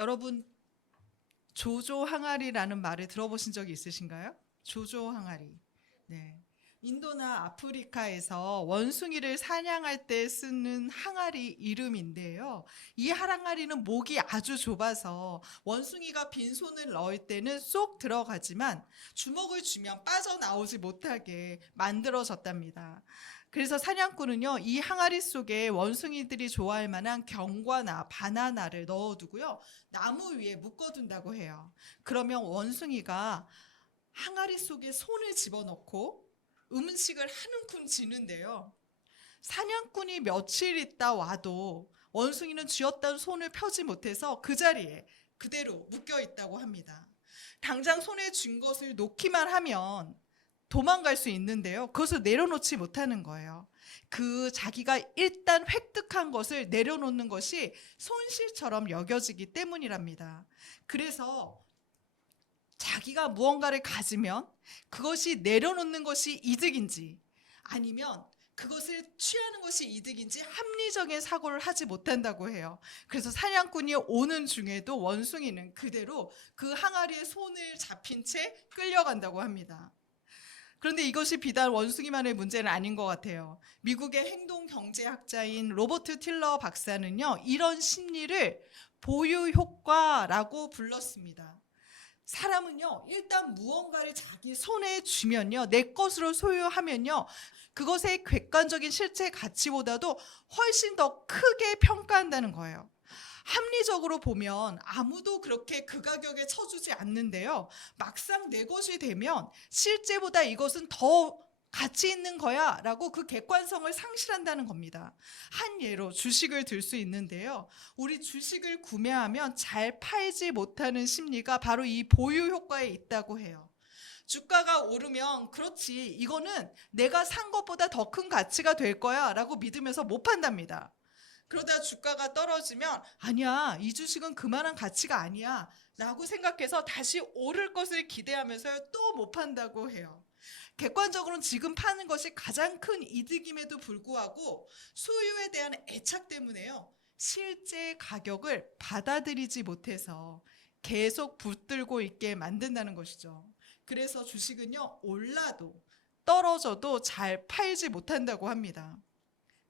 여러분, 조조 항아리라는 말을 들어보신 적이 있으신가요? 조조 항아리. 네. 인도나 아프리카에서 원숭이를 사냥할 때 쓰는 항아리 이름인데요. 이 항아리는 목이 아주 좁아서 원숭이가 빈손을 넣을 때는 쏙 들어가지만 주먹을 쥐면 빠져나오지 못하게 만들어졌답니다. 그래서 사냥꾼은요, 이 항아리 속에 원숭이들이 좋아할 만한 견과나 바나나를 넣어두고요, 나무 위에 묶어둔다고 해요. 그러면 원숭이가 항아리 속에 손을 집어넣고 음식을 한 움큼 쥐는데요. 사냥꾼이 며칠 있다 와도 원숭이는 쥐었던 손을 펴지 못해서 그 자리에 그대로 묶여 있다고 합니다. 당장 손에 쥔 것을 놓기만 하면 도망갈 수 있는데요. 그것을 내려놓지 못하는 거예요. 그 자기가 일단 획득한 것을 내려놓는 것이 손실처럼 여겨지기 때문이랍니다. 그래서 자기가 무언가를 가지면 그것이 내려놓는 것이 이득인지 아니면 그것을 취하는 것이 이득인지 합리적인 사고를 하지 못한다고 해요. 그래서 사냥꾼이 오는 중에도 원숭이는 그대로 그 항아리에 손을 잡힌 채 끌려간다고 합니다. 그런데 이것이 비단 원숭이만의 문제는 아닌 것 같아요. 미국의 행동경제학자인 로버트 틸러 박사는요, 이런 심리를 보유 효과라고 불렀습니다. 사람은요, 일단 무언가를 자기 손에 쥐면요, 내 것으로 소유하면요, 그것의 객관적인 실제 가치보다도 훨씬 더 크게 평가한다는 거예요. 합리적으로 보면 아무도 그렇게 그 가격에 쳐주지 않는데요, 막상 내 것이 되면 실제보다 이것은 더 가치 있는 거야 라고 그 객관성을 상실한다는 겁니다. 한 예로 주식을 들 수 있는데요, 우리 주식을 구매하면 잘 팔지 못하는 심리가 바로 이 보유 효과에 있다고 해요. 주가가 오르면 그렇지, 이거는 내가 산 것보다 더 큰 가치가 될 거야 라고 믿으면서 못 판답니다. 그러다 주가가 떨어지면 아니야, 이 주식은 그만한 가치가 아니야 라고 생각해서 다시 오를 것을 기대하면서 또 못 판다고 해요. 객관적으로는 지금 파는 것이 가장 큰 이득임에도 불구하고 소유에 대한 애착 때문에요, 실제 가격을 받아들이지 못해서 계속 붙들고 있게 만든다는 것이죠. 그래서 주식은요, 올라도 떨어져도 잘 팔지 못한다고 합니다.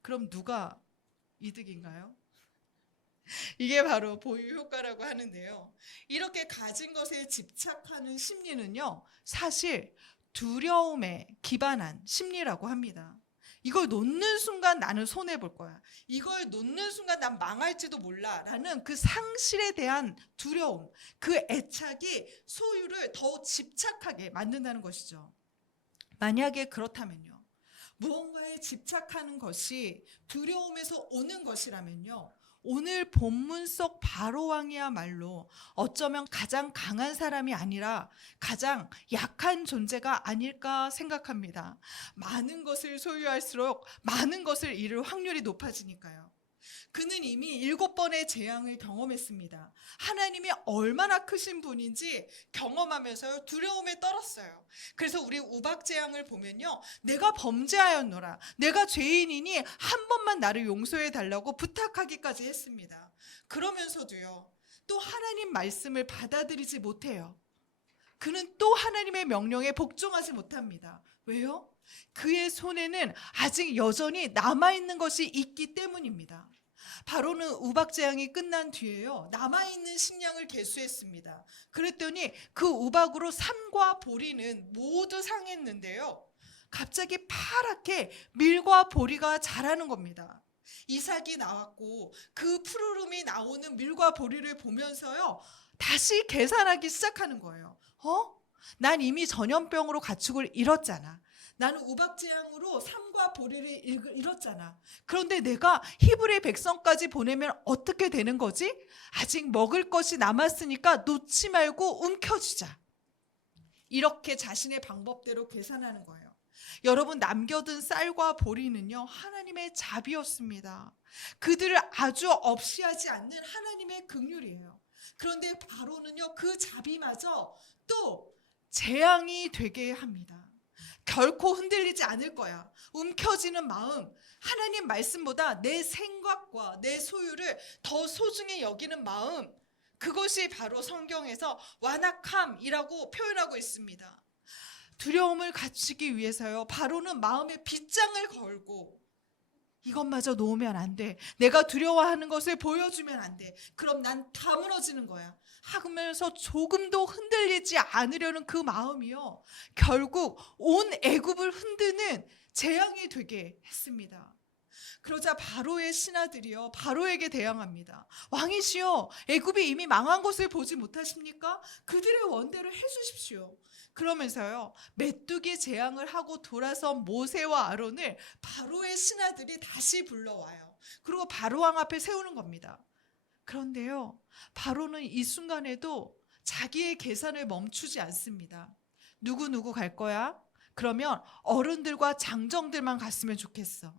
그럼 누가 이득인가요? 이게 바로 보유 효과라고 하는데요. 이렇게 가진 것에 집착하는 심리는요, 사실 두려움에 기반한 심리라고 합니다. 이걸 놓는 순간 나는 손해볼 거야, 이걸 놓는 순간 난 망할지도 몰라 라는 그 상실에 대한 두려움, 그 애착이 소유를 더 집착하게 만든다는 것이죠. 만약에 그렇다면요, 무언가에 집착하는 것이 두려움에서 오는 것이라면요, 오늘 본문 속 바로왕이야말로 어쩌면 가장 강한 사람이 아니라 가장 약한 존재가 아닐까 생각합니다. 많은 것을 소유할수록 많은 것을 잃을 확률이 높아지니까요. 그는 이미 7번의 재앙을 경험했습니다. 하나님이 얼마나 크신 분인지 경험하면서 두려움에 떨었어요. 그래서 우리 우박 재앙을 보면요, 내가 범죄하였노라, 내가 죄인이니 한 번만 나를 용서해 달라고 부탁하기까지 했습니다. 그러면서도요, 또 하나님 말씀을 받아들이지 못해요. 그는 또 하나님의 명령에 복종하지 못합니다. 왜요? 그의 손에는 아직 여전히 남아있는 것이 있기 때문입니다. 바로는 우박 재앙이 끝난 뒤에요, 남아있는 식량을 개수했습니다. 그랬더니 그 우박으로 삼과 보리는 모두 상했는데요, 갑자기 파랗게 밀과 보리가 자라는 겁니다. 이삭이 나왔고 그 푸르름이 나오는 밀과 보리를 보면서요, 다시 계산하기 시작하는 거예요. 난 이미 전염병으로 가축을 잃었잖아. 나는 우박재앙으로 삶과 보리를 잃었잖아. 그런데 내가 히브리 백성까지 보내면 어떻게 되는 거지? 아직 먹을 것이 남았으니까 놓지 말고 움켜쥐자. 이렇게 자신의 방법대로 계산하는 거예요. 여러분, 남겨둔 쌀과 보리는요, 하나님의 자비였습니다. 그들을 아주 없이하지 않는 하나님의 긍휼이에요. 그런데 바로는요, 그 자비마저 또 재앙이 되게 합니다. 결코 흔들리지 않을 거야. 움켜쥐는 마음, 하나님 말씀보다 내 생각과 내 소유를 더 소중히 여기는 마음, 그것이 바로 성경에서 완악함이라고 표현하고 있습니다. 두려움을 갖추기 위해서요, 바로는 마음에 빗장을 걸고 이것마저 놓으면 안 돼. 내가 두려워하는 것을 보여주면 안 돼. 그럼 난 다 무너지는 거야. 하면서 조금도 흔들리지 않으려는 그 마음이요, 결국 온 애굽을 흔드는 재앙이 되게 했습니다. 그러자 바로의 신하들이요, 바로에게 대항합니다. 왕이시여, 애굽이 이미 망한 것을 보지 못하십니까? 그들의 원대로 해주십시오. 그러면서요, 메뚜기 재앙을 하고 돌아선 모세와 아론을 바로의 신하들이 다시 불러와요. 그리고 바로 왕 앞에 세우는 겁니다. 그런데요, 바로는 이 순간에도 자기의 계산을 멈추지 않습니다. 누구 갈 거야? 그러면 어른들과 장정들만 갔으면 좋겠어.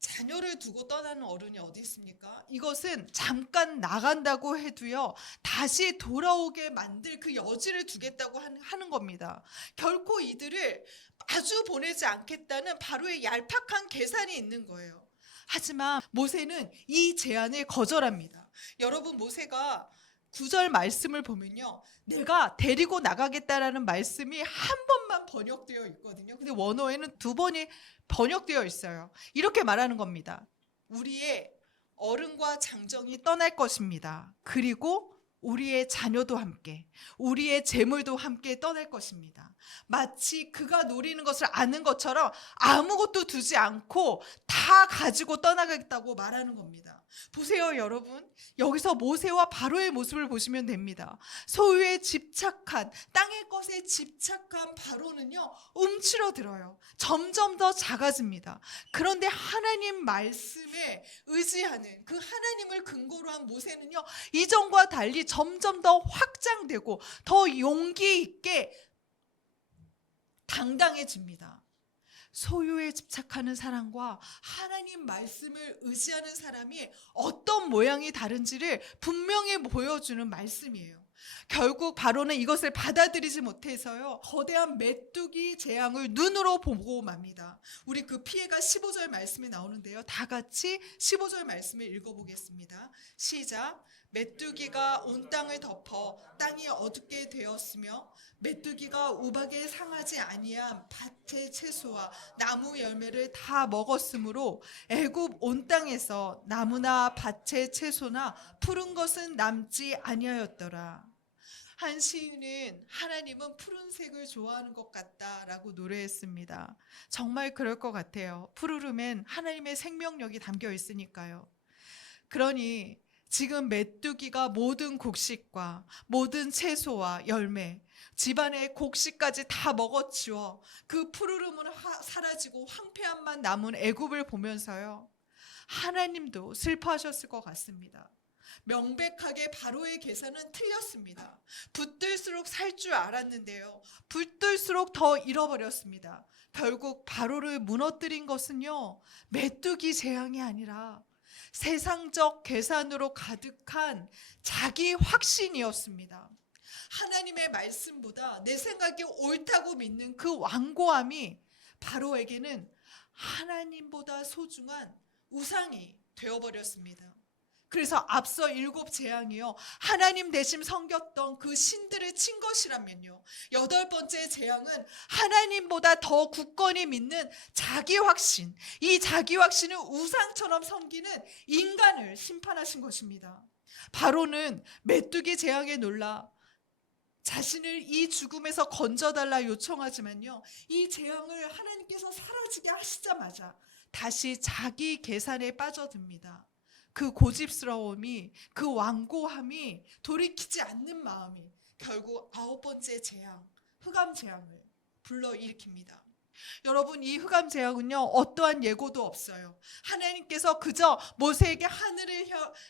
자녀를 두고 떠나는 어른이 어디 있습니까? 이것은 잠깐 나간다고 해도요, 다시 돌아오게 만들 그 여지를 두겠다고 하는 겁니다. 결코 이들을 마주 보내지 않겠다는 바로의 얄팍한 계산이 있는 거예요. 하지만 모세는 이 제안을 거절합니다. 여러분, 모세가 9절 말씀을 보면요, 내가 데리고 나가겠다라는 말씀이 한 번만 번역되어 있거든요. 근데 원어에는 2번이 번역되어 있어요. 이렇게 말하는 겁니다. 우리의 어른과 장정이 떠날 것입니다. 그리고 우리의 자녀도 함께, 우리의 재물도 함께 떠날 것입니다. 마치 그가 노리는 것을 아는 것처럼 아무것도 두지 않고 다 가지고 떠나겠다고 말하는 겁니다. 보세요, 여러분. 여기서 모세와 바로의 모습을 보시면 됩니다. 소유에 집착한, 땅의 것에 집착한 바로는요, 움츠러들어요. 점점 더 작아집니다. 그런데 하나님 말씀에 의지하는 그 하나님을 근거로 한 모세는요, 이전과 달리 점점 더 확장되고 더 용기 있게 당당해집니다. 소유에 집착하는 사람과 하나님 말씀을 의지하는 사람이 어떤 모양이 다른지를 분명히 보여주는 말씀이에요. 결국 바로는 이것을 받아들이지 못해서요, 거대한 메뚜기 재앙을 눈으로 보고 맙니다. 우리 그 피해가 15절 말씀에 나오는데요, 다 같이 15절 말씀을 읽어보겠습니다. 시작. 메뚜기가 온 땅을 덮어 땅이 어둡게 되었으며 메뚜기가 우박에 상하지 아니한 밭의 채소와 나무 열매를 다 먹었으므로 애굽 온 땅에서 나무나 밭의 채소나 푸른 것은 남지 아니하였더라. 한 시인은 하나님은 푸른색을 좋아하는 것 같다라고 노래했습니다. 정말 그럴 것 같아요. 푸르름엔 하나님의 생명력이 담겨 있으니까요. 그러니 지금 메뚜기가 모든 곡식과 모든 채소와 열매, 집안의 곡식까지 다 먹어치워 그 푸르름은 사라지고 황폐함만 남은 애굽을 보면서요, 하나님도 슬퍼하셨을 것 같습니다. 명백하게 바로의 계산은 틀렸습니다. 붙들수록 살 줄 알았는데요, 붙들수록 더 잃어버렸습니다. 결국 바로를 무너뜨린 것은요, 메뚜기 재앙이 아니라 세상적 계산으로 가득한 자기 확신이었습니다. 하나님의 말씀보다 내 생각이 옳다고 믿는 그 완고함이 바로에게는 하나님보다 소중한 우상이 되어버렸습니다. 그래서 앞서 7 재앙이요, 하나님 대신 섬겼던 그 신들을 친 것이라면요, 8번째 재앙은 하나님보다 더 굳건히 믿는 자기 확신, 이 자기 확신을 우상처럼 섬기는 인간을 심판하신 것입니다. 바로는 메뚜기 재앙에 놀라 자신을 이 죽음에서 건져달라 요청하지만요, 이 재앙을 하나님께서 사라지게 하시자마자 다시 자기 계산에 빠져듭니다. 그 고집스러움이, 그 완고함이, 돌이키지 않는 마음이 결국 9번째 재앙, 흑암 재앙을 불러일으킵니다. 여러분, 이 흑암 재앙은요, 어떠한 예고도 없어요. 하나님께서 그저 모세에게 하늘을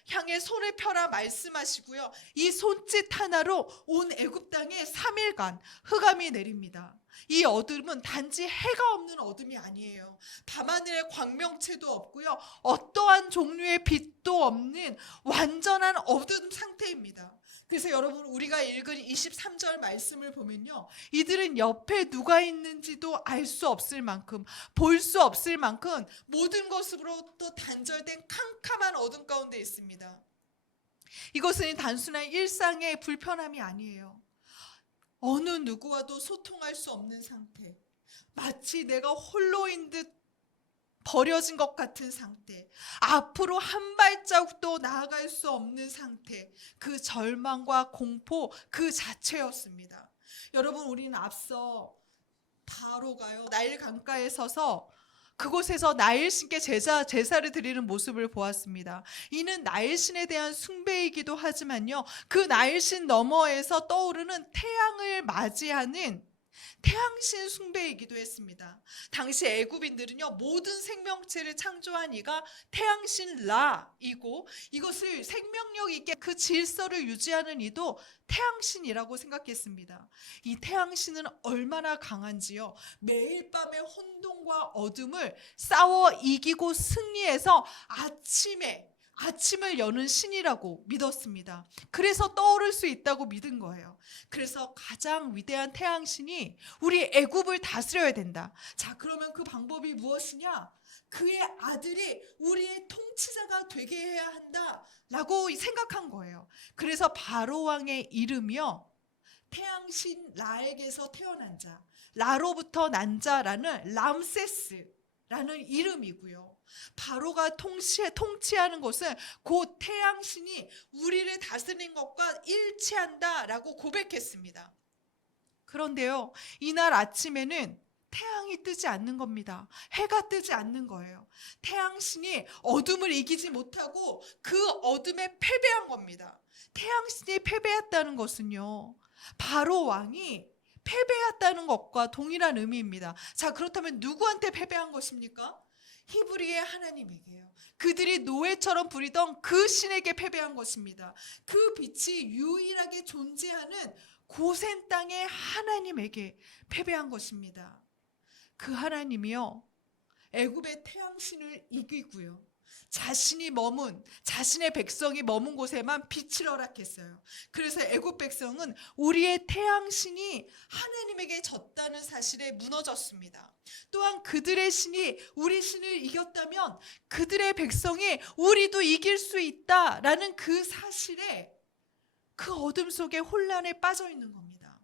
향해 손을 펴라 말씀하시고요, 이 손짓 하나로 온 애굽 땅에 3일간 흑암이 내립니다. 이 어둠은 단지 해가 없는 어둠이 아니에요. 밤하늘에 광명체도 없고요, 어떠한 종류의 빛도 없는 완전한 어둠 상태입니다. 그래서 여러분, 우리가 읽은 23절 말씀을 보면요, 이들은 옆에 누가 있는지도 알 수 없을 만큼, 볼 수 없을 만큼 모든 것으로부터 단절된 캄캄한 어둠 가운데 있습니다. 이것은 단순한 일상의 불편함이 아니에요. 어느 누구와도 소통할 수 없는 상태, 마치 내가 홀로인 듯 버려진 것 같은 상태, 앞으로 한 발자국도 나아갈 수 없는 상태, 그 절망과 공포 그 자체였습니다. 여러분, 우리는 앞서 바로가요, 나일 강가에 서서 그곳에서 나일신께 제사를 드리는 모습을 보았습니다. 이는 나일신에 대한 숭배이기도 하지만요, 그 나일신 너머에서 떠오르는 태양을 맞이하는 태양신 숭배이기도 했습니다. 당시 애굽인들은요, 모든 생명체를 창조한 이가 태양신 라이고, 이것을 생명력 있게 그 질서를 유지하는 이도 태양신이라고 생각했습니다. 이 태양신은 얼마나 강한지요, 매일 밤의 혼돈과 어둠을 싸워 이기고 승리해서 아침을 여는 신이라고 믿었습니다. 그래서 떠오를 수 있다고 믿은 거예요. 그래서 가장 위대한 태양신이 우리 애굽을 다스려야 된다. 자, 그러면 그 방법이 무엇이냐? 그의 아들이 우리의 통치자가 되게 해야 한다라고 생각한 거예요. 그래서 바로 왕의 이름이요, 태양신 라에게서 태어난 자, 라로부터 난 자라는 람세스라는 이름이고요. 바로가 통치하는 것은 곧 태양신이 우리를 다스리는 것과 일치한다라고 고백했습니다. 그런데요, 이날 아침에는 태양이 뜨지 않는 겁니다. 해가 뜨지 않는 거예요. 태양신이 어둠을 이기지 못하고 그 어둠에 패배한 겁니다. 태양신이 패배했다는 것은요, 바로 왕이 패배했다는 것과 동일한 의미입니다. 자, 그렇다면 누구한테 패배한 것입니까? 히브리의 하나님에게요. 그들이 노예처럼 부리던 그 신에게 패배한 것입니다. 그 빛이 유일하게 존재하는 고센 땅의 하나님에게 패배한 것입니다. 그 하나님이요, 애굽의 태양신을 이기고요, 자신의 백성이 머문 곳에만 빛을 허락했어요. 그래서 애굽 백성은 우리의 태양신이 하나님에게 졌다는 사실에 무너졌습니다. 또한 그들의 신이 우리 신을 이겼다면 그들의 백성이 우리도 이길 수 있다라는 그 사실에, 그 어둠 속에 혼란에 빠져 있는 겁니다.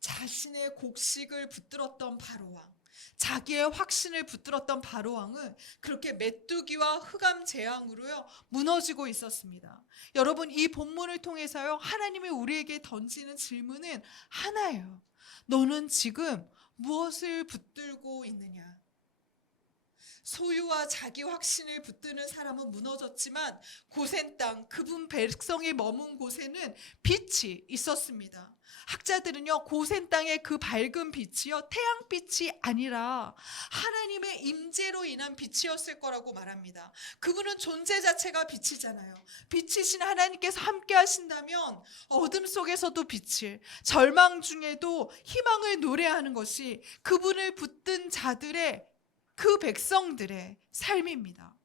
자신의 곡식을 붙들었던 바로왕, 자기의 확신을 붙들었던 바로왕은 그렇게 메뚜기와 흑암 재앙으로요 무너지고 있었습니다. 여러분, 이 본문을 통해서요, 하나님이 우리에게 던지는 질문은 하나예요. 너는 지금 무엇을 붙들고 있느냐? 소유와 자기 확신을 붙드는 사람은 무너졌지만 고센 땅, 그분 백성이 머문 곳에는 빛이 있었습니다. 학자들은요, 고센 땅의 그 밝은 빛이요, 태양빛이 아니라 하나님의 임재로 인한 빛이었을 거라고 말합니다. 그분은 존재 자체가 빛이잖아요. 빛이신 하나님께서 함께 하신다면 어둠 속에서도 빛을, 절망 중에도 희망을 노래하는 것이 그분을 붙든 자들의, 그 백성들의 삶입니다.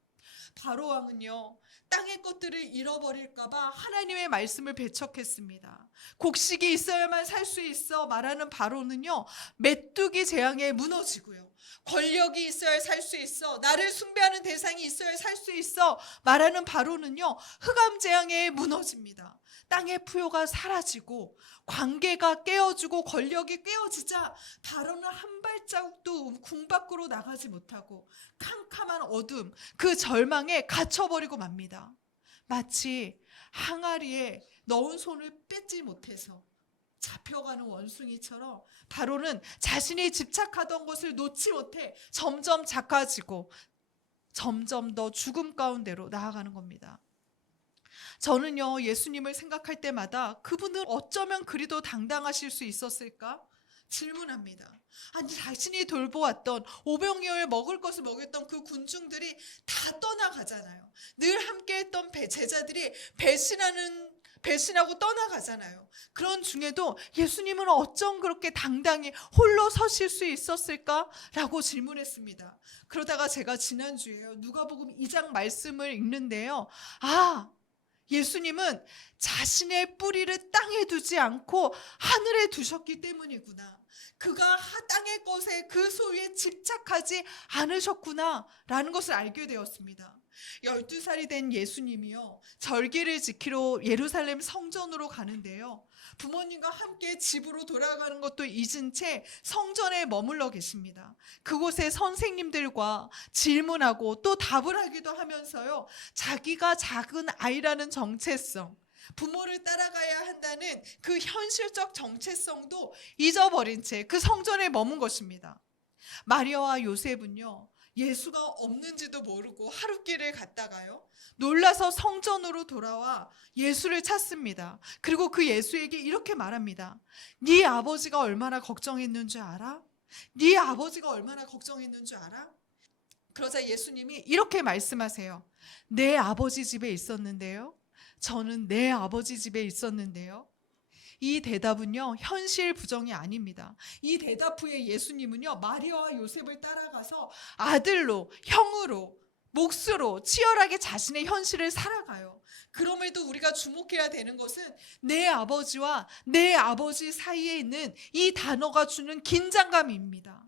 바로왕은요, 땅의 것들을 잃어버릴까봐 하나님의 말씀을 배척했습니다. 곡식이 있어야만 살 수 있어 말하는 바로는요, 메뚜기 재앙에 무너지고요, 권력이 있어야 살 수 있어, 나를 숭배하는 대상이 있어야 살 수 있어 말하는 바로는요, 흑암 재앙에 무너집니다. 땅의 부요가 사라지고 관계가 깨어지고 권력이 깨어지자 바로는 한 발자국도 궁 밖으로 나가지 못하고 캄캄한 어둠, 그 절망에 갇혀버리고 맙니다. 마치 항아리에 넣은 손을 뺏지 못해서 잡혀가는 원숭이처럼 바로는 자신이 집착하던 것을 놓지 못해 점점 작아지고 점점 더 죽음 가운데로 나아가는 겁니다. 저는요, 예수님을 생각할 때마다 그분은 어쩌면 그리도 당당하실 수 있었을까 질문합니다. 아니, 자신이 돌보았던 오병이어에 먹을 것을 먹였던 그 군중들이 다 떠나가잖아요. 늘 함께했던 제자들이 배신하고 떠나가잖아요. 그런 중에도 예수님은 어쩜 그렇게 당당히 홀로 서실 수 있었을까라고 질문했습니다. 그러다가 제가 지난주에요, 누가복음 2장 말씀을 읽는데요, 예수님은 자신의 뿌리를 땅에 두지 않고 하늘에 두셨기 때문이구나, 그가 땅의 것에 그 소유에 집착하지 않으셨구나 라는 것을 알게 되었습니다. 12살이 된 예수님이요, 절기를 지키러 예루살렘 성전으로 가는데요, 부모님과 함께 집으로 돌아가는 것도 잊은 채 성전에 머물러 계십니다. 그곳에 선생님들과 질문하고 또 답을 하기도 하면서요, 자기가 작은 아이라는 정체성, 부모를 따라가야 한다는 그 현실적 정체성도 잊어버린 채 그 성전에 머문 것입니다. 마리아와 요셉은요, 예수가 없는지도 모르고 하룻길을 갔다가요, 놀라서 성전으로 돌아와 예수를 찾습니다. 그리고 그 예수에게 이렇게 말합니다. 네 아버지가 얼마나 걱정했는 줄 알아? 네 아버지가 얼마나 걱정했는 줄 알아? 그러자 예수님이 이렇게 말씀하세요. 내 아버지 집에 있었는데요. 저는 내 아버지 집에 있었는데요. 이 대답은요, 현실 부정이 아닙니다. 이 대답 후에 예수님은요, 마리아와 요셉을 따라가서 아들로, 형으로, 몫으로 치열하게 자신의 현실을 살아가요. 그럼에도 우리가 주목해야 되는 것은 내 아버지와 내 아버지 사이에 있는 이 단어가 주는 긴장감입니다.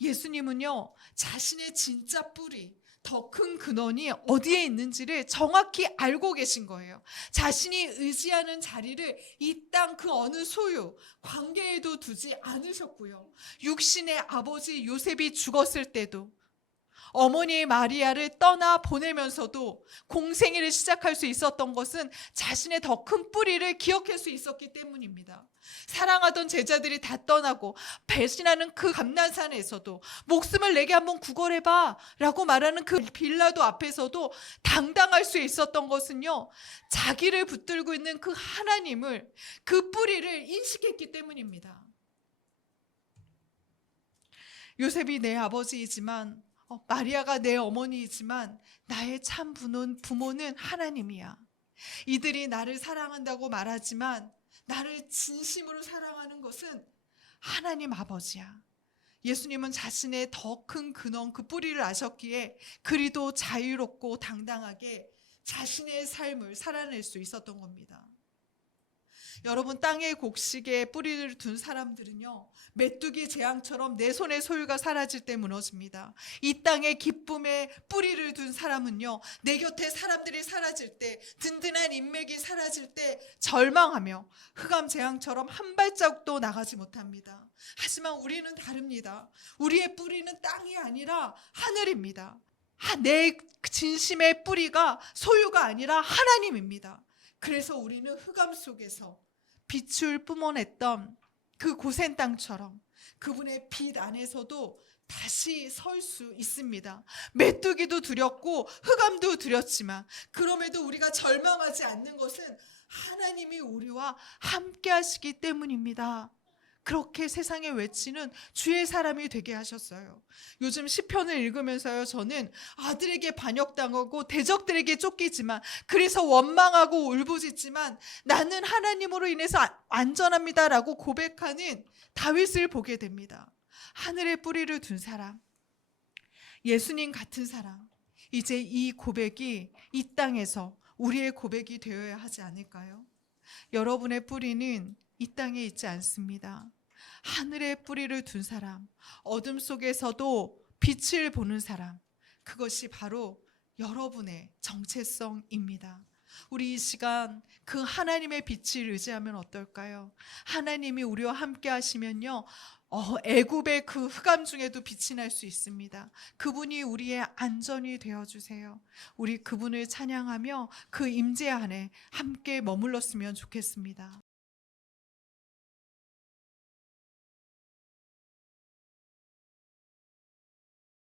예수님은요, 자신의 진짜 뿌리, 더 큰 근원이 어디에 있는지를 정확히 알고 계신 거예요. 자신이 의지하는 자리를 이 땅 그 어느 소유, 관계에도 두지 않으셨고요. 육신의 아버지 요셉이 죽었을 때도, 어머니 마리아를 떠나 보내면서도 공생애를 시작할 수 있었던 것은 자신의 더 큰 뿌리를 기억할 수 있었기 때문입니다. 사랑하던 제자들이 다 떠나고 배신하는 그 감난산에서도 목숨을 내게 한번 구걸해봐 라고 말하는 그 빌라도 앞에서도 당당할 수 있었던 것은요, 자기를 붙들고 있는 그 하나님을, 그 뿌리를 인식했기 때문입니다. 요셉이 내 아버지이지만, 마리아가 내 어머니이지만 나의 참 부모는 하나님이야. 이들이 나를 사랑한다고 말하지만 나를 진심으로 사랑하는 것은 하나님 아버지야. 예수님은 자신의 더 큰 근원, 그 뿌리를 아셨기에 그리도 자유롭고 당당하게 자신의 삶을 살아낼 수 있었던 겁니다. 여러분, 땅의 곡식에 뿌리를 둔 사람들은요, 메뚜기 재앙처럼 내 손의 소유가 사라질 때 무너집니다. 이 땅의 기쁨에 뿌리를 둔 사람은요, 내 곁에 사람들이 사라질 때, 든든한 인맥이 사라질 때 절망하며 흑암 재앙처럼 한 발자국도 나가지 못합니다. 하지만 우리는 다릅니다. 우리의 뿌리는 땅이 아니라 하늘입니다. 내 진심의 뿌리가 소유가 아니라 하나님입니다. 그래서 우리는 흑암 속에서 빛을 뿜어냈던 그 고센 땅처럼 그분의 빛 안에서도 다시 설 수 있습니다. 메뚜기도 두렵고 흑암도 두렵지만 그럼에도 우리가 절망하지 않는 것은 하나님이 우리와 함께 하시기 때문입니다. 그렇게 세상에 외치는 주의 사람이 되게 하셨어요. 요즘 시편을 읽으면서요, 저는 아들에게 반역당하고 대적들에게 쫓기지만, 그래서 원망하고 울부짖지만 나는 하나님으로 인해서 안전합니다라고 고백하는 다윗을 보게 됩니다. 하늘에 뿌리를 둔 사람, 예수님 같은 사람, 이제 이 고백이 이 땅에서 우리의 고백이 되어야 하지 않을까요? 여러분의 뿌리는 이 땅에 있지 않습니다. 하늘에 뿌리를 둔 사람, 어둠 속에서도 빛을 보는 사람, 그것이 바로 여러분의 정체성입니다. 우리 이 시간 그 하나님의 빛을 의지하면 어떨까요? 하나님이 우리와 함께 하시면요, 애굽의 그 흑암 중에도 빛이 날 수 있습니다. 그분이 우리의 안전이 되어주세요. 우리 그분을 찬양하며 그 임재 안에 함께 머물렀으면 좋겠습니다.